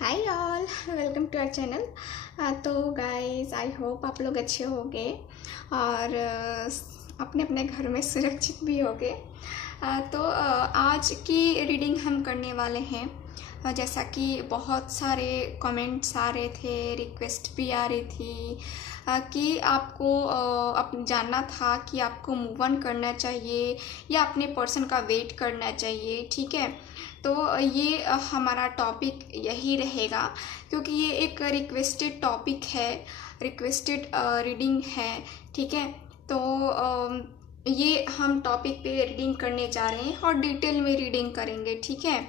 Hi all, welcome to our channel. तो guys, I hope आप लोग अच्छे होंगे और अपने अपने घर में सुरक्षित भी होंगे। आज की रीडिंग हम करने वाले हैं। जैसा कि बहुत सारे कमेंट्स आ रहे थे, रिक्वेस्ट भी आ रही थी कि आपको जानना था कि आपको मूव ऑन करना चाहिए या अपने पर्सन का वेट करना चाहिए। ठीक है, तो ये हमारा टॉपिक यही रहेगा क्योंकि ये एक रिक्वेस्टेड टॉपिक है, रिक्वेस्टेड रीडिंग है। ठीक है, तो ये हम टॉपिक पे रीडिंग करने जा रहे हैं और डिटेल में रीडिंग करेंगे। ठीक है,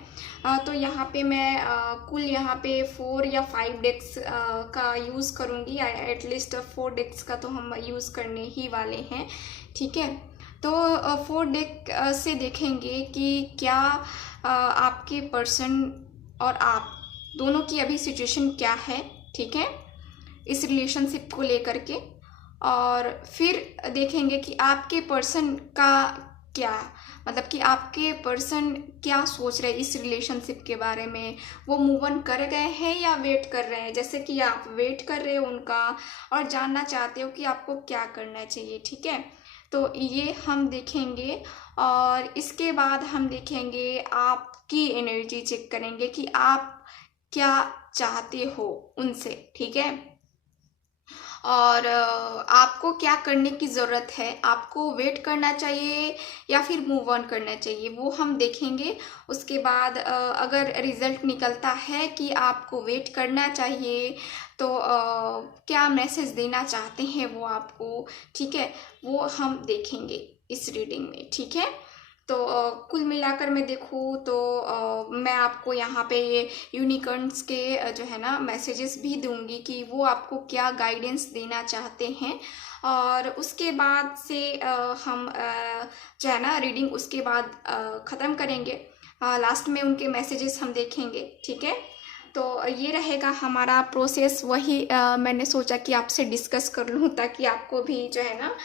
तो यहाँ पे मैं कुल यहाँ पे 4 या 5 डेक्स का यूज़ करूँगी। एटलीस्ट 4 डेक्स का तो हम यूज़ करने ही वाले हैं। ठीक है, तो 4 डेक से देखेंगे कि क्या आपके पर्सन और आप दोनों की अभी सिचुएशन क्या है। ठीक है, इस रिलेशनशिप को लेकर के, और फिर देखेंगे कि आपके पर्सन का क्या, मतलब कि आपके पर्सन क्या सोच रहे हैं इस रिलेशनशिप के बारे में। वो मूव ऑन कर गए हैं या वेट कर रहे हैं, जैसे कि आप वेट कर रहे हो उनका और जानना चाहते हो कि आपको क्या करना चाहिए। ठीक है, तो ये हम देखेंगे और इसके बाद हम देखेंगे आपकी एनर्जी चेक करेंगे कि आप क्या चाहते हो उनसे। ठीक है, और आपको क्या करने की ज़रूरत है, आपको वेट करना चाहिए या फिर मूव ऑन करना चाहिए, वो हम देखेंगे। उसके बाद अगर रिजल्ट निकलता है कि आपको वेट करना चाहिए तो क्या मैसेज देना चाहते हैं वो आपको। ठीक है, वो हम देखेंगे इस रीडिंग में। ठीक है, तो कुल मिलाकर मैं देखूँ तो मैं आपको यहाँ पे ये यूनिकॉर्न्स के जो है ना मैसेजेस भी दूंगी कि वो आपको क्या गाइडेंस देना चाहते हैं। और उसके बाद से हम जो है ना रीडिंग उसके बाद ख़त्म करेंगे। लास्ट में उनके मैसेजेस हम देखेंगे। ठीक है, तो ये रहेगा हमारा प्रोसेस। वही मैंने सोचा कि आपसे डिस्कस कर लूँ ताकि आपको भी जो है ना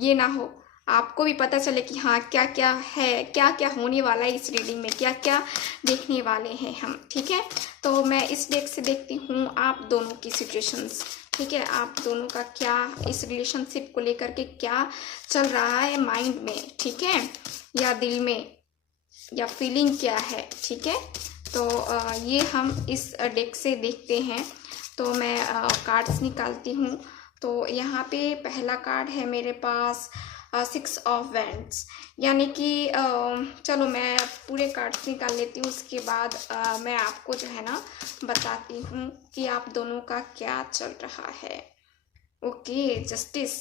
ये ना हो, आपको भी पता चले कि हाँ क्या क्या है, क्या क्या होने वाला है इस रीडिंग में, क्या क्या देखने वाले हैं हम। ठीक है, तो मैं इस डेक से देखती हूँ आप दोनों की सिचुएशंस। ठीक है, आप दोनों का क्या इस रिलेशनशिप को लेकर के क्या चल रहा है माइंड में। ठीक है, या दिल में, या फीलिंग क्या है। ठीक है, तो ये हम इस डेक से देखते हैं। तो मैं कार्ड्स निकालती हूँ। तो यहाँ पे पहला कार्ड है मेरे पास 6 ऑफ वैंड्स, यानी कि चलो मैं पूरे कार्ड्स निकाल लेती हूँ, उसके बाद मैं आपको जो है ना बताती हूँ कि आप दोनों का क्या चल रहा है। Okay, justice.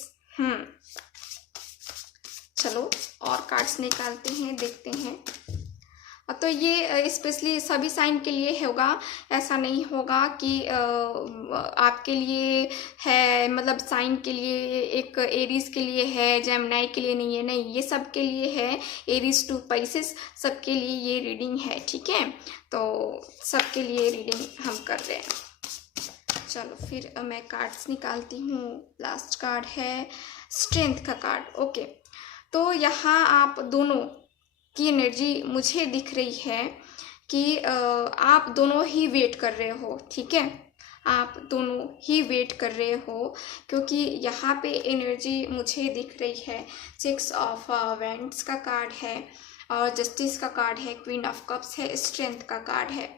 चलो और कार्ड्स निकालते हैं, देखते हैं। तो ये स्पेशली सभी साइन के लिए होगा, ऐसा नहीं होगा कि आपके लिए है, मतलब साइन के लिए एक एरीज के लिए है, जेमिनी के लिए नहीं है। नहीं, ये सब के लिए है, एरीज टू पाइसेस सबके लिए ये रीडिंग है। ठीक है, तो सबके लिए रीडिंग हम कर रहे हैं। चलो फिर मैं कार्ड्स निकालती हूँ। लास्ट कार्ड है स्ट्रेंथ का कार्ड। ओके, तो यहाँ आप दोनों की एनर्जी मुझे दिख रही है कि आप दोनों ही वेट कर रहे हो। ठीक है, आप दोनों ही वेट कर रहे हो क्योंकि यहाँ पे एनर्जी मुझे दिख रही है। 6 ऑफ वैंड्स का कार्ड है और जस्टिस का कार्ड है, क्वीन ऑफ कप्स है, स्ट्रेंथ का कार्ड है।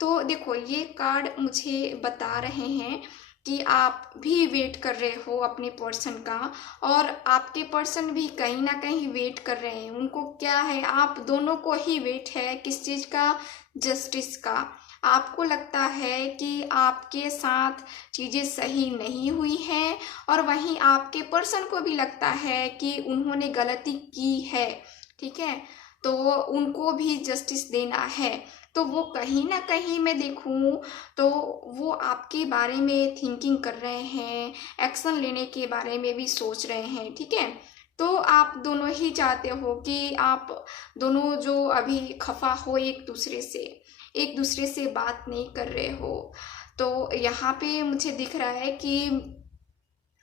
तो देखो, ये कार्ड मुझे बता रहे हैं कि आप भी वेट कर रहे हो अपने पर्सन का, और आपके पर्सन भी कहीं ना कहीं वेट कर रहे हैं। उनको क्या है, आप दोनों को ही वेट है। किस चीज़ का? जस्टिस का। आपको लगता है कि आपके साथ चीज़ें सही नहीं हुई हैं और वहीं आपके पर्सन को भी लगता है कि उन्होंने गलती की है। ठीक है, तो उनको भी जस्टिस देना है। तो वो कहीं ना कहीं मैं देखूं तो वो आपके बारे में थिंकिंग कर रहे हैं, एक्शन लेने के बारे में भी सोच रहे हैं। ठीक है, तो आप दोनों ही चाहते हो कि आप दोनों जो अभी खफा हो एक दूसरे से बात नहीं कर रहे हो। तो यहाँ पे मुझे दिख रहा है कि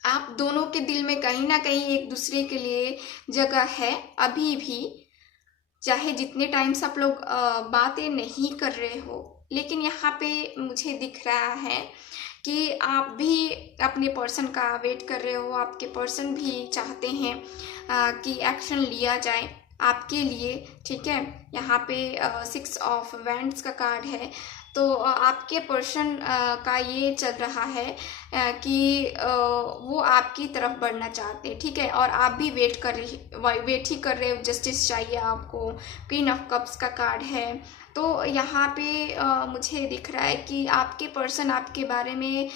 आप दोनों के दिल में कहीं ना कहीं एक दूसरे के लिए जगह है अभी भी। चाहे जितने टाइम से आप लोग बातें नहीं कर रहे हो, लेकिन यहाँ पे मुझे दिख रहा है कि आप भी अपने पर्सन का वेट कर रहे हो। आपके पर्सन भी चाहते हैं कि एक्शन लिया जाए आपके लिए, ठीक है। यहाँ पे 6 ऑफ वैंड्स का कार्ड है। तो आपके पर्सन का ये चल रहा है कि वो आपकी तरफ बढ़ना चाहते हैं, ठीक है। और आप भी वेट ही कर रहे हो, जस्टिस चाहिए आपको। क्वीन ऑफ कप्स का कार्ड है। तो यहाँ पे मुझे दिख रहा है कि आपके पर्सन आपके बारे में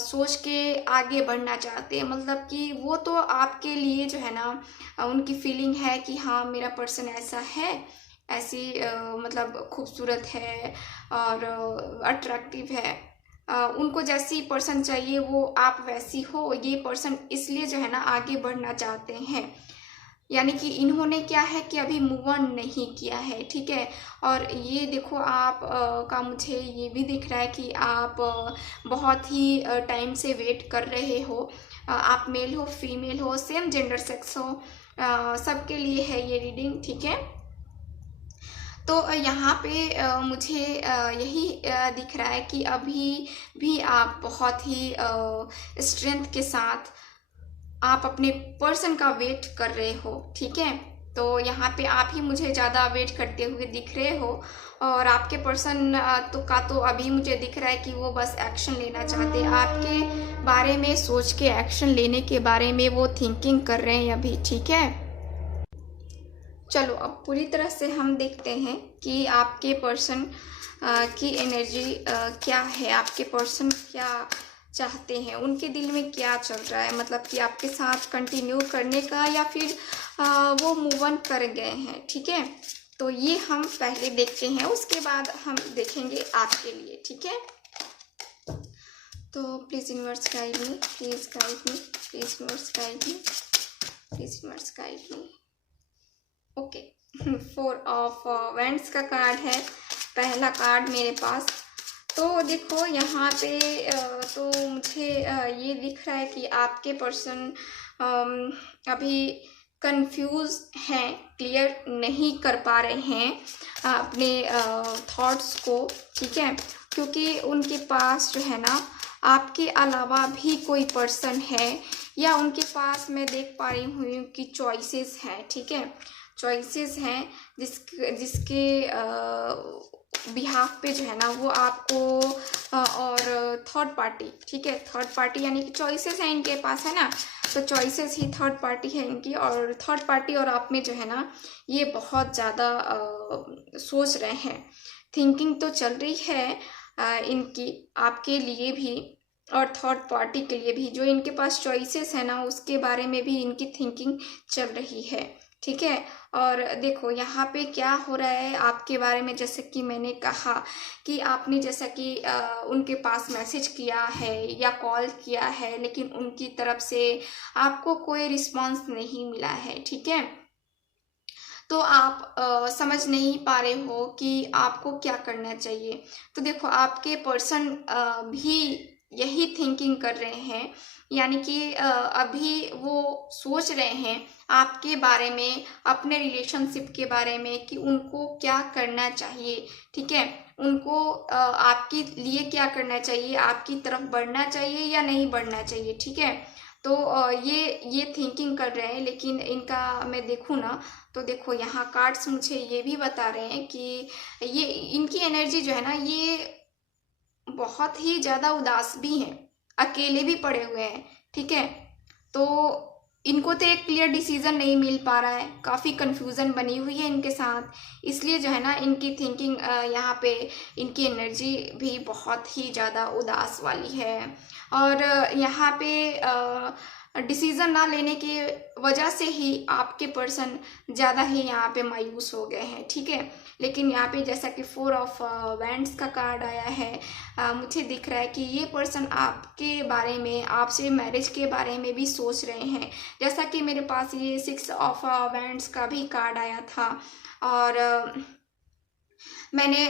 सोच के आगे बढ़ना चाहते हैं। मतलब कि वो तो आपके लिए जो है ना, उनकी फीलिंग है कि हाँ मेरा पर्सन ऐसा है, ऐसी मतलब खूबसूरत है और अट्रैक्टिव है। उनको जैसी पर्सन चाहिए वो आप वैसी हो। ये पर्सन इसलिए जो है ना आगे बढ़ना चाहते हैं, यानी कि इन्होंने क्या है कि अभी मूव ऑन नहीं किया है, ठीक है। और ये देखो आप का मुझे ये भी दिख रहा है कि आप बहुत ही टाइम से वेट कर रहे हो। आप मेल हो, फीमेल हो, सेम जेंडर सेक्स हो, सबके लिए है ये रीडिंग, ठीक है। तो यहाँ पे मुझे यही दिख रहा है कि अभी भी आप बहुत ही स्ट्रेंथ के साथ आप अपने पर्सन का वेट कर रहे हो, ठीक है। तो यहाँ पे आप ही मुझे ज़्यादा वेट करते हुए दिख रहे हो। और आपके पर्सन तो अभी मुझे दिख रहा है कि वो बस एक्शन लेना चाहते हैं। आपके बारे में सोच के एक्शन लेने के बारे में वो थिंकिंग कर रहे हैं अभी, ठीक है। चलो अब पूरी तरह से हम देखते हैं कि आपके पर्सन की एनर्जी क्या है, आपके पर्सन क्या चाहते हैं, उनके दिल में क्या चल रहा है। मतलब कि आपके साथ कंटिन्यू करने का या फिर वो मूव ऑन कर गए हैं, ठीक है। तो ये हम पहले देखते हैं, उसके बाद हम देखेंगे आपके लिए, ठीक है। तो please universe guide me, please guide me, please universe guide me, please universe guide me. Okay, 4 of wands का कार्ड है पहला कार्ड मेरे पास। तो देखो यहाँ पे तो मुझे ये दिख रहा है कि आपके पर्सन अभी कंफ्यूज हैं, क्लियर नहीं कर पा रहे हैं अपने थॉट्स को, ठीक है। क्योंकि उनके पास जो है ना आपके अलावा भी कोई पर्सन है, या उनके पास मैं देख पा रही हूँ कि चॉइसेस हैं, ठीक है। चॉइसेस हैं जिसके बिहाफ पे जो है ना वो आपको और थर्ड पार्टी, ठीक है। थर्ड पार्टी यानी कि चॉइसेस हैं इनके पास, है ना। तो चॉइसेस ही थर्ड पार्टी है इनकी, और थर्ड पार्टी और आप में जो है ना ये बहुत ज़्यादा सोच रहे हैं। थिंकिंग तो चल रही है इनकी आपके लिए भी और थर्ड पार्टी के लिए भी। जो इनके पास चॉइसेस है ना उसके बारे में भी इनकी थिंकिंग चल रही है, ठीक है। और देखो यहाँ पे क्या हो रहा है आपके बारे में, जैसे कि मैंने कहा कि आपने जैसा कि उनके पास मैसेज किया है या कॉल किया है, लेकिन उनकी तरफ से आपको कोई रिस्पांस नहीं मिला है, ठीक है। तो आप समझ नहीं पा रहे हो कि आपको क्या करना चाहिए। तो देखो आपके पर्सन भी यही थिंकिंग कर रहे हैं, यानी कि अभी वो सोच रहे हैं आपके बारे में, अपने रिलेशनशिप के बारे में कि उनको क्या करना चाहिए, ठीक है। उनको आपके लिए क्या करना चाहिए, आपकी तरफ बढ़ना चाहिए या नहीं बढ़ना चाहिए, ठीक है। तो ये थिंकिंग कर रहे हैं। लेकिन इनका मैं देखूँ ना तो देखो यहाँ कार्ड्स मुझे ये भी बता रहे हैं कि ये इनकी एनर्जी जो है ना ये बहुत ही ज़्यादा उदास भी हैं, अकेले भी पड़े हुए हैं, ठीक है। तो इनको तो एक क्लियर डिसीजन नहीं मिल पा रहा है, काफ़ी कंफ्यूजन बनी हुई है इनके साथ। इसलिए जो है ना इनकी थिंकिंग यहाँ पे इनकी एनर्जी भी बहुत ही ज़्यादा उदास वाली है। और यहाँ पे डिसीज़न ना लेने की वजह से ही आपके पर्सन ज़्यादा ही यहाँ पे मायूस हो गए हैं, ठीक है। लेकिन यहाँ पे जैसा कि 4 ऑफ वैंड्स का कार्ड आया है, मुझे दिख रहा है कि ये पर्सन आपके बारे में, आपसे मैरिज के बारे में भी सोच रहे हैं। जैसा कि मेरे पास ये 6 ऑफ वैंड्स का भी कार्ड आया था, और मैंने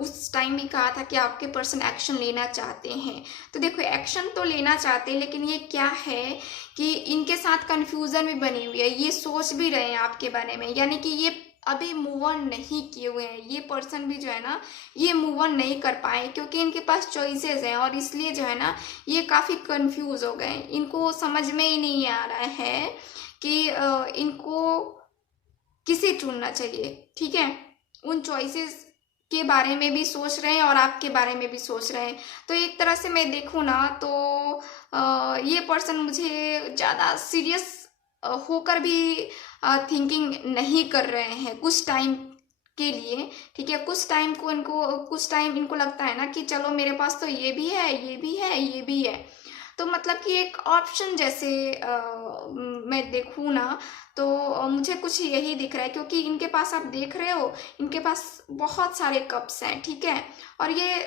उस टाइम भी कहा था कि आपके पर्सन एक्शन लेना चाहते हैं। तो देखो एक्शन तो लेना चाहते हैं, लेकिन ये क्या है कि इनके साथ कन्फ्यूज़न भी बनी हुई है। ये सोच भी रहे हैं आपके बारे में, यानी कि ये अभी मूव ऑन नहीं किए हुए हैं, ये पर्सन भी जो है ना ये मूव ऑन नहीं कर पाए, क्योंकि इनके पास चॉइसेस हैं और इसलिए जो है ना ये काफ़ी कंफ्यूज हो गए। इनको समझ में ही नहीं आ रहा है कि इनको किसे चुनना चाहिए। ठीक है, उन चॉइसेस के बारे में भी सोच रहे हैं और आपके बारे में भी सोच रहे हैं। तो एक तरह से मैं देखूँ ना तो ये पर्सन मुझे ज़्यादा सीरियस होकर भी थिंकिंग नहीं कर रहे हैं कुछ टाइम के लिए। ठीक है, कुछ टाइम इनको लगता है ना कि चलो मेरे पास तो ये भी है, ये भी है, ये भी है, तो मतलब कि एक ऑप्शन जैसे मैं देखूँ ना तो मुझे कुछ यही दिख रहा है, क्योंकि इनके पास आप देख रहे हो इनके पास बहुत सारे कप्स हैं। ठीक है, और ये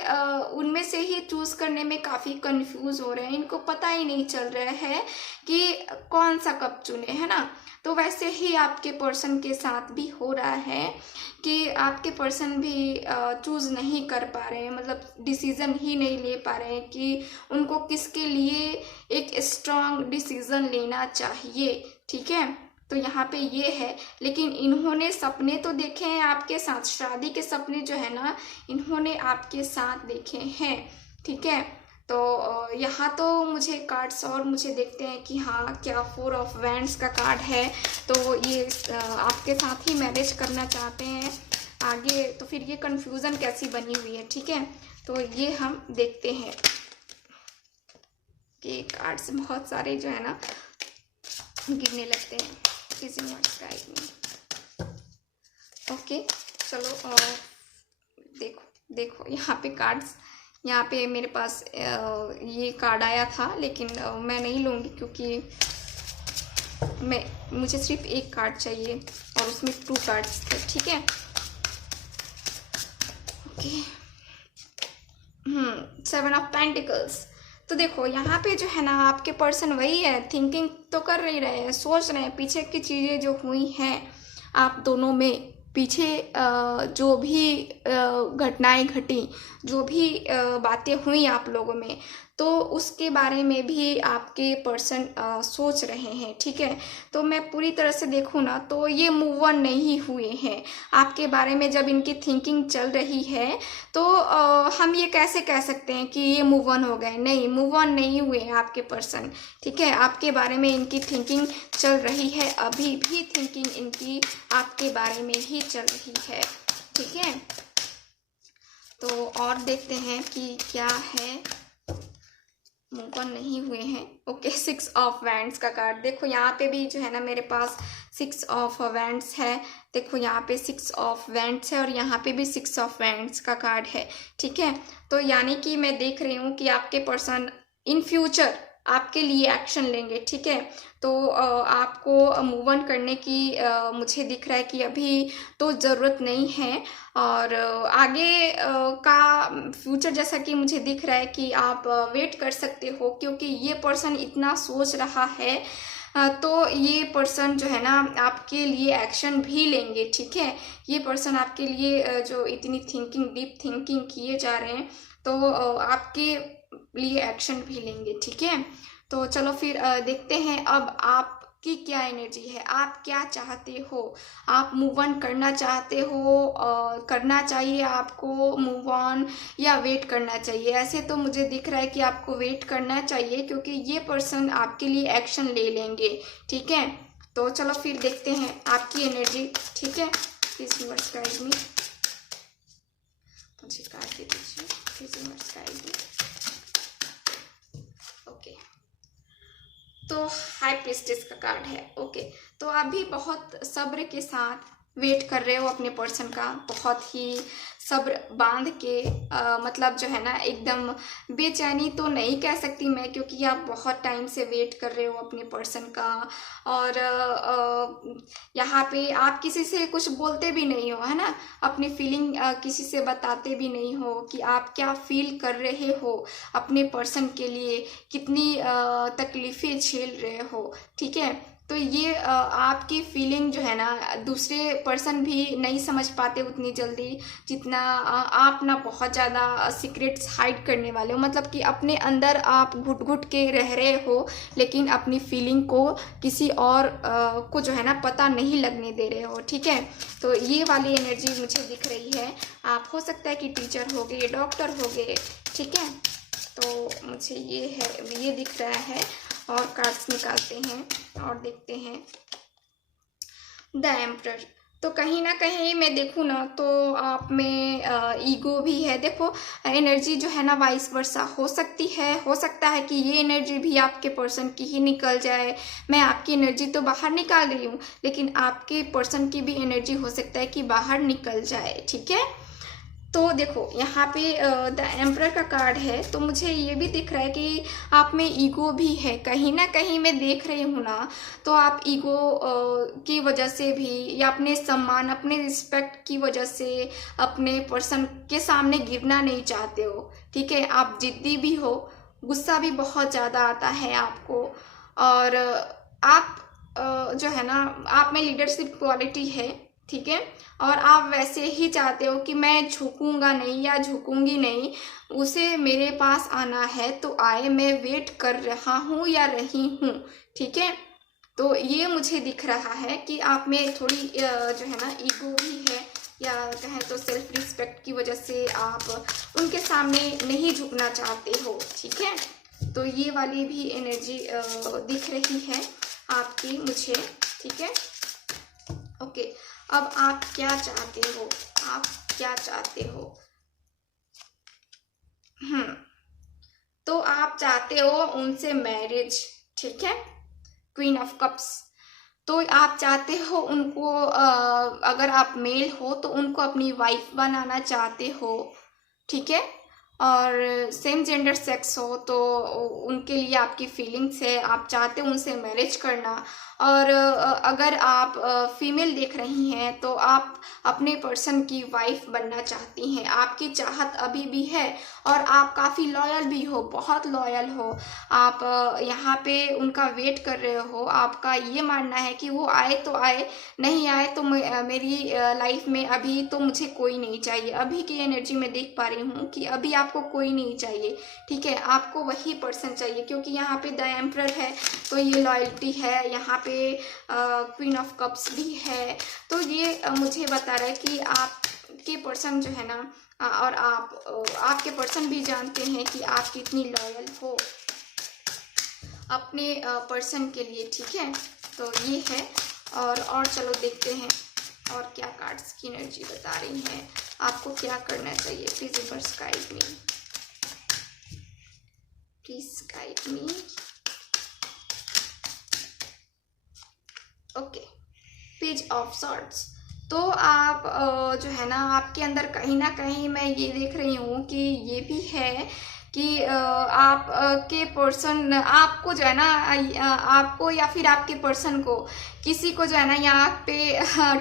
उनमें से ही चूज़ करने में काफ़ी कंफ्यूज हो रहे हैं, इनको पता ही नहीं चल रहा है कि कौन सा कप चुने, है ना। तो वैसे ही आपके पर्सन के साथ भी हो रहा है कि आपके पर्सन भी चूज़ नहीं कर पा रहे हैं, मतलब डिसीज़न ही नहीं ले पा रहे हैं कि उनको किसके लिए एक स्ट्रॉन्ग डिसीज़न लेना चाहिए। ठीक है, तो यहाँ पे ये है, लेकिन इन्होंने सपने तो देखे हैं आपके साथ, शादी के सपने जो है ना इन्होंने आपके साथ देखे हैं। ठीक है, तो यहाँ तो मुझे कार्ड्स और मुझे देखते हैं कि हाँ क्या 4 ऑफ वैंड्स का कार्ड है, तो ये आपके साथ ही मैरिज करना चाहते हैं आगे। तो फिर ये कंफ्यूजन कैसी बनी हुई है। ठीक है, तो ये हम देखते हैं कि कार्ड्स बहुत सारे जो है ना गिरने लगते हैं। ओके, चलो देखो यहाँ पे कार्ड्स, यहाँ पे मेरे पास ये कार्ड आया था, लेकिन मैं नहीं लूँगी क्योंकि मुझे सिर्फ एक कार्ड चाहिए और उसमें 2 कार्ड्स थे। ठीक है, ओके। 7 of pentacles. तो देखो यहाँ पे जो है ना आपके पर्सन वही है, थिंकिंग तो कर नहीं रहे हैं, सोच रहे हैं पीछे की चीज़ें जो हुई हैं आप दोनों में, पीछे जो भी घटनाएं घटी, जो भी बातें हुई आप लोगों में, तो उसके बारे में भी आपके पर्सन सोच रहे हैं। ठीक है, तो मैं पूरी तरह से देखूँ ना तो ये मूव ऑन नहीं हुए हैं आपके बारे में। जब इनकी थिंकिंग चल रही है तो हम ये कैसे कह सकते हैं कि ये मूव ऑन हो गए? नहीं, मूव ऑन नहीं हुए हैं आपके पर्सन। ठीक है, आपके बारे में इनकी थिंकिंग चल रही है, अभी भी थिंकिंग इनकी आपके बारे में ही चल रही है। ठीक है, तो और देखते हैं कि क्या है। मूव ऑन नहीं हुए हैं। ओके, 6 ऑफ वैंड्स का कार्ड। देखो यहाँ पे भी जो है ना मेरे पास 6 ऑफ वैंड्स है। देखो यहाँ पे 6 ऑफ वैंड्स है और यहाँ पे भी 6 ऑफ वैंड्स का कार्ड है। ठीक है, तो यानी कि मैं देख रही हूँ कि आपके पर्सन इन फ्यूचर आपके लिए एक्शन लेंगे। ठीक है, तो आपको मूव ऑन करने की मुझे दिख रहा है कि अभी तो ज़रूरत नहीं है, और आगे का फ्यूचर जैसा कि मुझे दिख रहा है कि आप वेट कर सकते हो, क्योंकि ये पर्सन इतना सोच रहा है तो ये पर्सन जो है ना आपके लिए एक्शन भी लेंगे। ठीक है, ये पर्सन आपके लिए जो इतनी थिंकिंग, डीप थिंकिंग किए जा रहे हैं, तो आपके लिए एक्शन भी लेंगे। ठीक है, तो चलो फिर देखते हैं अब आपकी क्या एनर्जी है, आप क्या चाहते हो, आप मूव ऑन करना चाहते हो, करना चाहिए आपको मूव ऑन या वेट करना चाहिए? ऐसे तो मुझे दिख रहा है कि आपको वेट करना चाहिए, क्योंकि ये पर्सन आपके लिए एक्शन ले लेंगे। ठीक है, तो चलो फिर देखते हैं आपकी एनर्जी। ठीक है, प्लीज यूनिवर्स गाइड मी, मुझे कार्ड दे दीजिए, please universe guide me. Okay, तो हाई प्रीस्टेस का कार्ड है। ओके, तो आप भी बहुत सब्र के साथ वेट कर रहे हो अपने पर्सन का, बहुत ही सब्र बांध के, मतलब जो है ना एकदम बेचैनी तो नहीं कह सकती मैं, क्योंकि आप बहुत टाइम से वेट कर रहे हो अपने पर्सन का, और यहाँ पे आप किसी से कुछ बोलते भी नहीं हो, है ना, अपनी फीलिंग किसी से बताते भी नहीं हो कि आप क्या फील कर रहे हो अपने पर्सन के लिए, कितनी तकलीफ़ें झेल रहे हो। ठीक है, तो ये आपकी फीलिंग जो है ना दूसरे पर्सन भी नहीं समझ पाते उतनी जल्दी जितना आप ना बहुत ज़्यादा सीक्रेट्स हाइड करने वाले हो। मतलब कि अपने अंदर आप घुट घुट के रह रहे हो, लेकिन अपनी फीलिंग को किसी और को जो है ना पता नहीं लगने दे रहे हो। ठीक है, तो ये वाली एनर्जी मुझे दिख रही है। आप हो सकता है कि टीचर हो गए, डॉक्टर हो गए। ठीक है, तो मुझे ये दिख रहा है। और कार्ड्स निकालते हैं और देखते हैं। द एम्परर, तो कहीं ना कहीं मैं देखूँ ना तो आप में ईगो भी है। देखो एनर्जी जो है ना वाइस वर्सा हो सकती है, हो सकता है कि ये एनर्जी भी आपके पर्सन की ही निकल जाए। मैं आपकी एनर्जी तो बाहर निकाल रही हूँ, लेकिन आपके पर्सन की भी एनर्जी हो सकता है कि बाहर निकल जाए। ठीक है, तो देखो यहाँ पे द एम्परर का कार्ड है, तो मुझे ये भी दिख रहा है कि आप में ईगो भी है। कहीं ना कहीं मैं देख रही हूँ ना, तो आप ईगो की वजह से भी या अपने सम्मान, अपने रिस्पेक्ट की वजह से अपने पर्सन के सामने गिरना नहीं चाहते हो। ठीक है, आप जिद्दी भी हो, गुस्सा भी बहुत ज़्यादा आता है आपको, और आप जो है ना आप में लीडरशिप क्वालिटी है। ठीक है, और आप वैसे ही चाहते हो कि मैं झुकूंगा नहीं या झुकूंगी नहीं, उसे मेरे पास आना है तो आए, मैं वेट कर रहा हूँ या रही हूँ। ठीक है, तो ये मुझे दिख रहा है कि आप में थोड़ी जो है ना ईगो भी है, या कहें तो सेल्फ रिस्पेक्ट की वजह से आप उनके सामने नहीं झुकना चाहते हो। ठीक है, तो ये वाली भी एनर्जी दिख रही है आपकी मुझे। ठीक है, ओके, अब आप क्या चाहते हो, आप क्या चाहते हो? तो आप चाहते हो उनसे मैरिज। ठीक है, क्वीन ऑफ कप्स, तो आप चाहते हो उनको अगर आप मेल हो तो उनको अपनी वाइफ बनाना चाहते हो। ठीक है, और सेम जेंडर सेक्स हो तो उनके लिए आपकी फीलिंग्स है, आप चाहते हो उनसे मैरिज करना। और अगर आप फीमेल देख रही हैं तो आप अपने पर्सन की वाइफ बनना चाहती हैं। आपकी चाहत अभी भी है और आप काफ़ी लॉयल भी हो, बहुत लॉयल हो। आप यहाँ पे उनका वेट कर रहे हो। आपका ये मानना है कि वो आए तो आए, नहीं आए तो मेरी लाइफ में अभी तो मुझे कोई नहीं चाहिए। अभी की एनर्जी में देख पा रही हूँ कि अभी आपको कोई नहीं चाहिए। ठीक है, आपको वही पर्सन चाहिए, क्योंकि यहाँ पे द एम्परर है तो ये लॉयल्टी है, यहाँ पे क्वीन ऑफ कप्स भी है। तो ये मुझे बता रहा है कि आपके पर्सन जो है ना और आपके पर्सन भी जानते हैं कि आप कितनी लॉयल हो अपने पर्सन के लिए। ठीक है, तो ये है। और चलो देखते हैं और क्या कार्ड्स की एनर्जी बता रही हैं, आपको क्या करना चाहिए। Please universe guide me, please guide me. Okay, page of swords, तो आप जो है ना आपके अंदर कहीं ना कहीं मैं ये देख रही हूँ कि ये भी है कि आप के पर्सन आपको जो है ना आपको या फिर आपके पर्सन को किसी को जो है ना यहाँ पे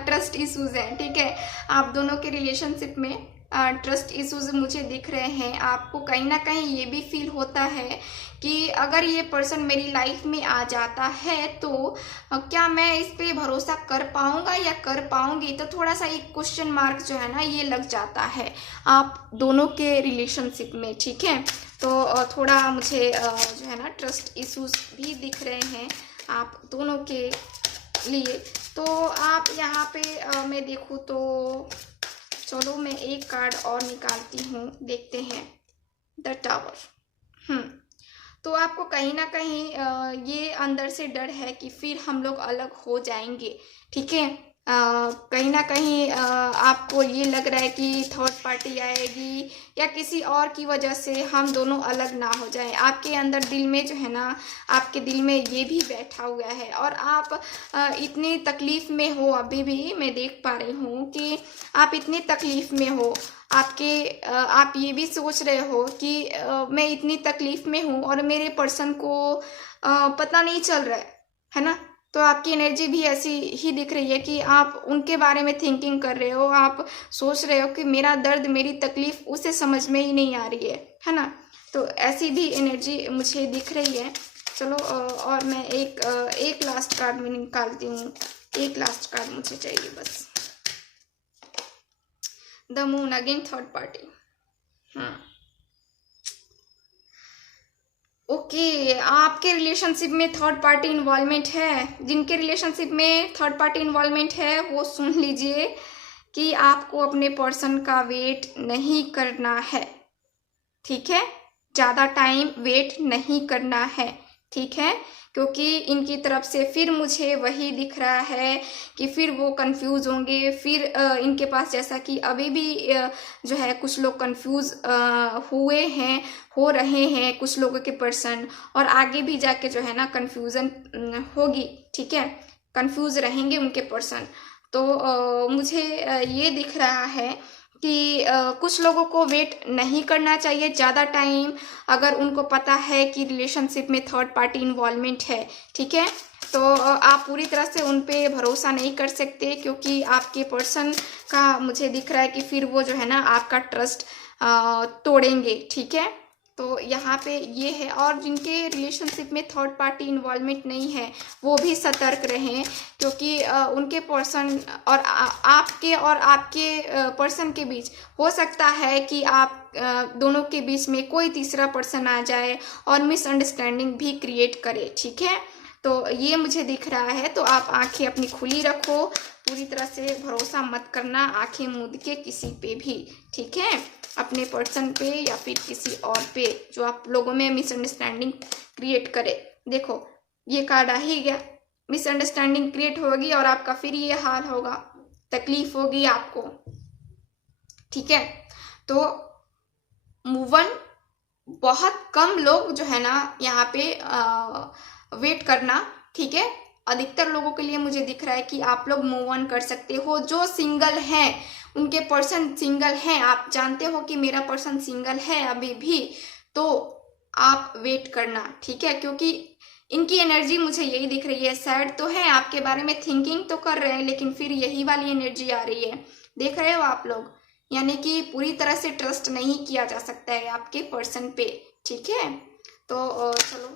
ट्रस्ट इश्यूज हैं। ठीक है, आप दोनों के रिलेशनशिप में ट्रस्ट इश्यूज मुझे दिख रहे हैं। आपको कहीं ना कहीं ये भी फील होता है कि अगर ये पर्सन मेरी लाइफ में आ जाता है तो क्या मैं इस पे भरोसा कर पाऊंगा या कर पाऊंगी, तो थोड़ा सा एक क्वेश्चन मार्क जो है ना ये लग जाता है आप दोनों के रिलेशनशिप में। ठीक है, तो थोड़ा मुझे जो है ना ट्रस्ट इश्यूज भी दिख रहे हैं आप दोनों के लिए। तो आप यहाँ पे मैं देखूँ तो चलो मैं एक कार्ड और निकालती हूँ, देखते हैं। द टावर, तो आपको कहीं ना कहीं ये अंदर से डर है कि फिर हम लोग अलग हो जाएंगे। ठीक है, कहीं ना कहीं आपको ये लग रहा है कि थर्ड पार्टी आएगी या किसी और की वजह से हम दोनों अलग ना हो जाएं। आपके अंदर दिल में जो है ना आपके दिल में ये भी बैठा हुआ है और आप इतनी तकलीफ में हो। अभी भी मैं देख पा रही हूँ कि आप इतनी तकलीफ में हो। आप ये भी सोच रहे हो कि मैं इतनी तकलीफ में हूँ और मेरे पर्सन को पता नहीं चल रहा है ना। तो आपकी एनर्जी भी ऐसी ही दिख रही है कि आप उनके बारे में थिंकिंग कर रहे हो। आप सोच रहे हो कि मेरा दर्द, मेरी तकलीफ उसे समझ में ही नहीं आ रही है ना। तो ऐसी भी एनर्जी मुझे दिख रही है चलो और मैं एक लास्ट कार्ड में निकालती हूँ। एक लास्ट कार्ड मुझे चाहिए बस। The moon, again third party. हाँ ओके, आपके रिलेशनशिप में थर्ड पार्टी इन्वॉल्वमेंट है। जिनके रिलेशनशिप में थर्ड पार्टी इन्वॉल्वमेंट है वो सुन लीजिए कि आपको अपने पर्सन का वेट नहीं करना है, ठीक है। ज़्यादा टाइम वेट नहीं करना है, ठीक है, क्योंकि इनकी तरफ से फिर मुझे वही दिख रहा है कि फिर वो कंफ्यूज होंगे। फिर इनके पास, जैसा कि अभी भी जो है कुछ लोग कंफ्यूज हुए हैं, हो रहे हैं कुछ लोगों के पर्सन, और आगे भी जाके जो है ना कंफ्यूजन होगी, ठीक है, कंफ्यूज रहेंगे उनके पर्सन। तो मुझे ये दिख रहा है कि कुछ लोगों को वेट नहीं करना चाहिए ज़्यादा टाइम, अगर उनको पता है कि रिलेशनशिप में थर्ड पार्टी इन्वॉल्वमेंट है, ठीक है। तो आप पूरी तरह से उन पे भरोसा नहीं कर सकते, क्योंकि आपके पर्सन का मुझे दिख रहा है कि फिर वो जो है ना आपका ट्रस्ट तोड़ेंगे, ठीक है। तो यहाँ पे ये है। और जिनके रिलेशनशिप में थर्ड पार्टी इन्वॉल्वमेंट नहीं है वो भी सतर्क रहें, क्योंकि उनके पर्सन और आपके पर्सन के बीच हो सकता है कि आप दोनों के बीच में कोई तीसरा पर्सन आ जाए और मिसअंडरस्टैंडिंग भी क्रिएट करे, ठीक है। तो ये मुझे दिख रहा है। तो आप आंखें अपनी खुली रखो, पूरी तरह से भरोसा मत करना आंखें मूंद के किसी पे भी, ठीक है, अपने पर्सन पे या फिर किसी और पे जो आप लोगों में मिसअंडरस्टैंडिंग क्रिएट करे। देखो ये कार्ड आ ही गया, मिसअंडरस्टैंडिंग क्रिएट होगी और आपका फिर ये हाल होगा, तकलीफ होगी आपको, ठीक है। तो मूव ऑन, बहुत कम लोग जो है ना यहाँ पे वेट करना, ठीक है। अधिकतर लोगों के लिए मुझे दिख रहा है कि आप लोग मूव ऑन कर सकते हो। जो सिंगल हैं, उनके पर्सन सिंगल हैं, आप जानते हो कि मेरा पर्सन सिंगल है अभी भी, तो आप वेट करना, ठीक है, क्योंकि इनकी एनर्जी मुझे यही दिख रही है। सैड तो है, आपके बारे में थिंकिंग तो कर रहे हैं, लेकिन फिर यही वाली एनर्जी आ रही है, देख रहे हो आप लोग, यानी कि पूरी तरह से ट्रस्ट नहीं किया जा सकता है आपके पर्सन पे, ठीक है। तो चलो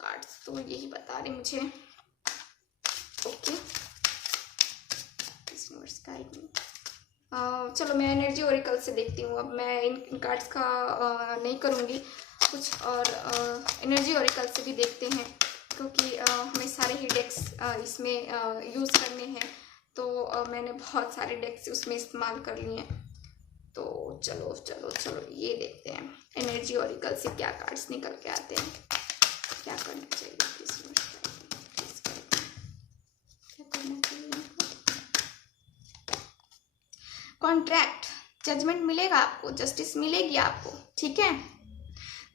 कार्ड्स तो यही बता रहे मुझे, ओके। चलो मैं एनर्जी ओरेकल से देखती हूँ। अब मैं इन कार्ड्स का नहीं करूँगी कुछ, और एनर्जी ओरेकल से भी देखते हैं, क्योंकि हमें सारे ही डेक्स इसमें यूज़ करने हैं। तो मैंने बहुत सारे डेक्स उसमें इस्तेमाल कर लिए हैं। तो चलो चलो चलो ये देखते हैं एनर्जी ओरेकल से क्या कार्ड्स निकल के आते हैं, क्या करना चाहिए, क्या करना चाहिए। कॉन्ट्रैक्ट, जजमेंट मिलेगा आपको, जस्टिस मिलेगी आपको, ठीक है,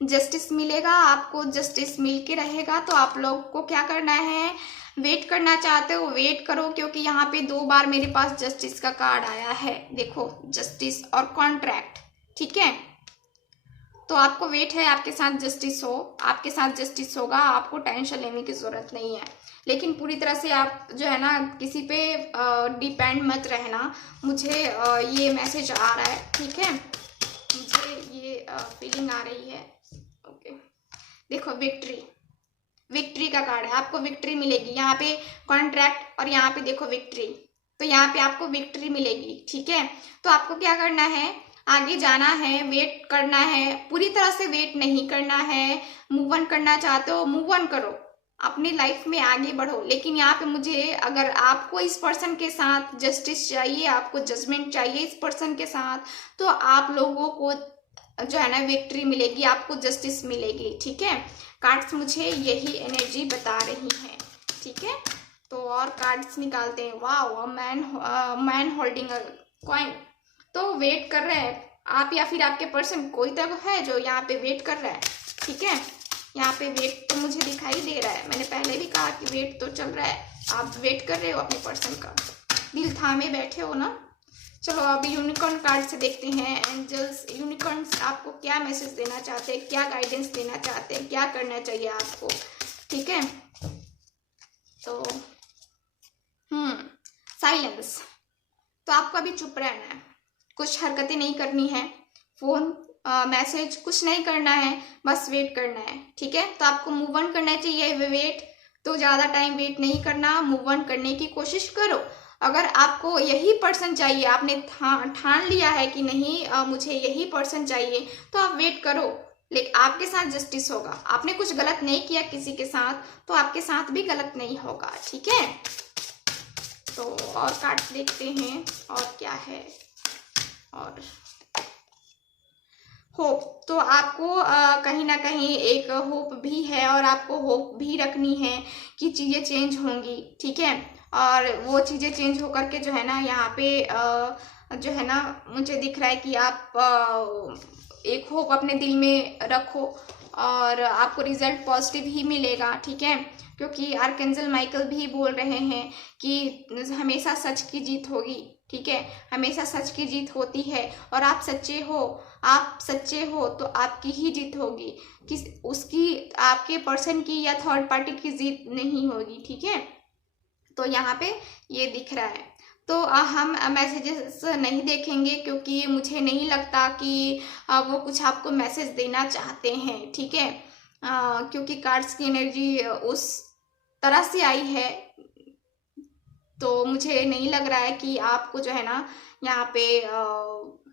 जस्टिस मिलेगा आपको, जस्टिस मिल के रहेगा। तो आप लोग को क्या करना है, वेट करना चाहते हो वेट करो, क्योंकि यहाँ पे 2 बार मेरे पास जस्टिस का कार्ड आया है, देखो जस्टिस और कॉन्ट्रैक्ट, ठीक है। तो आपको वेट है, आपके साथ जस्टिस हो, आपके साथ जस्टिस होगा, आपको टेंशन लेने की जरूरत नहीं है। लेकिन पूरी तरह से आप जो है ना किसी पे डिपेंड मत रहना, मुझे ये मैसेज आ रहा है, ठीक है, मुझे ये फीलिंग आ रही है, ओके। देखो विक्ट्री, विक्ट्री का कार्ड है, आपको विक्ट्री मिलेगी यहाँ पे, कॉन्ट्रैक्ट और यहाँ पे देखो विक्ट्री, तो यहाँ पे आपको विक्ट्री मिलेगी, ठीक है। तो आपको क्या करना है, आगे जाना है, वेट करना है, पूरी तरह से वेट नहीं करना है। मूव ऑन करना चाहते हो मूव ऑन करो, अपनी लाइफ में आगे बढ़ो। लेकिन यहाँ पे मुझे, अगर आपको इस पर्सन के साथ जस्टिस चाहिए, आपको जजमेंट चाहिए इस पर्सन के साथ, तो आप लोगों को जो है ना विक्ट्री मिलेगी, आपको जस्टिस मिलेगी, ठीक है। कार्ड्स मुझे यही एनर्जी बता रही हैं, ठीक है। तो और कार्ड्स निकालते हैं। Wow, man holding a coin, तो वेट कर रहे हैं आप या फिर आपके पर्सन, कोई तो है जो यहाँ पे वेट कर रहा है, ठीक है। यहाँ पे वेट तो मुझे दिखाई दे रहा है, मैंने पहले भी कहा कि वेट तो चल रहा है, आप वेट कर रहे हो अपने पर्सन का, दिल थामे बैठे हो ना। चलो अब यूनिकॉर्न कार्ड से देखते हैं, एंजल्स यूनिकॉर्न्स आपको क्या मैसेज देना चाहते हैं, क्या गाइडेंस देना चाहते हैं, क्या करना चाहिए आपको, ठीक है। तो साइलेंस, तो आपको अभी चुप रहना है, कुछ हरकतें नहीं करनी है, फोन मैसेज, कुछ नहीं करना है, बस वेट करना है। ठीक है, तो आपको मूव ऑन करना चाहिए। वेट तो ज़्यादा टाइम वेट नहीं करना, मूव ऑन करने की कोशिश करो। अगर आपको यही पर्सन चाहिए, आपने ठान लिया है कि नहीं मुझे यही पर्सन चाहिए, तो आप वेट करो, लेकिन आपके साथ जस्टिस होगा। आपने कुछ गलत नहीं किया किसी के साथ, तो आपके साथ भी गलत नहीं होगा। ठीक है, तो और कार्ड देखते हैं और क्या है। और होप, तो आपको कहीं ना कहीं एक होप भी है, और आपको होप भी रखनी है कि चीज़ें चेंज होंगी। ठीक है, और वो चीज़ें चेंज होकर के जो है ना, यहाँ पे जो है ना, मुझे दिख रहा है कि आप एक होप अपने दिल में रखो और आपको रिजल्ट पॉजिटिव ही मिलेगा। ठीक है, क्योंकि आर्कएंजल माइकल भी बोल रहे हैं कि हमेशा सच की जीत होगी। ठीक है, हमेशा सच की जीत होती है, और आप सच्चे हो तो आपकी ही जीत होगी, किस उसकी, आपके पर्सन की या थर्ड पार्टी की जीत नहीं होगी। ठीक है, तो यहाँ पे ये दिख रहा है। तो हम मैसेजेस नहीं देखेंगे, क्योंकि मुझे नहीं लगता कि वो कुछ आपको मैसेज देना चाहते हैं। ठीक है, क्योंकि कार्ड्स की एनर्जी उस तरह से आई है, तो मुझे नहीं लग रहा है कि आपको जो है ना यहाँ पे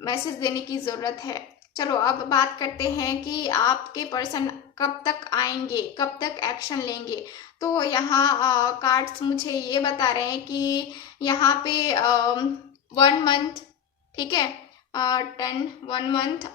मैसेज देने की ज़रूरत है। चलो अब बात करते हैं कि आपके पर्सन कब तक आएंगे, कब तक एक्शन लेंगे। तो यहाँ कार्ड्स मुझे ये बता रहे हैं कि यहाँ पे 1 मंथ, ठीक है, 1 मंथ,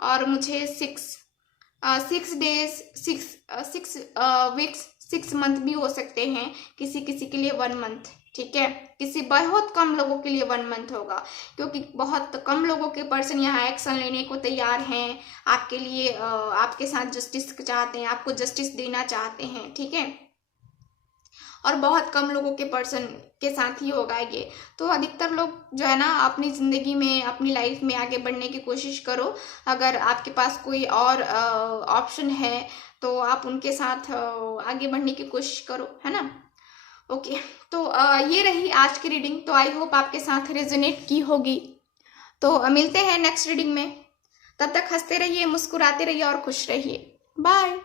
और मुझे 6 डेज, 6 वीक्स, 6 मंथ भी हो सकते हैं, किसी किसी के लिए 1 मंथ। ठीक है, किसी बहुत कम लोगों के लिए 1 मंथ होगा, क्योंकि बहुत कम लोगों के पर्सन यहाँ एक्शन लेने को तैयार हैं आपके लिए, आपके साथ जस्टिस चाहते हैं, आपको जस्टिस देना चाहते हैं। ठीक है, और बहुत कम लोगों के पर्सन के साथ ही होगा ये। तो अधिकतर लोग जो है ना अपनी ज़िंदगी में, अपनी लाइफ में आगे बढ़ने की कोशिश करो। अगर आपके पास कोई और ऑप्शन है तो आप उनके साथ आगे बढ़ने की कोशिश करो, है ना। ओके, तो ये रही आज की रीडिंग। तो आई होप आपके साथ रेजोनेट की होगी। तो मिलते हैं नेक्स्ट रीडिंग में, तब तक हंसते रहिए, मुस्कुराते रहिए और खुश रहिए। बाय।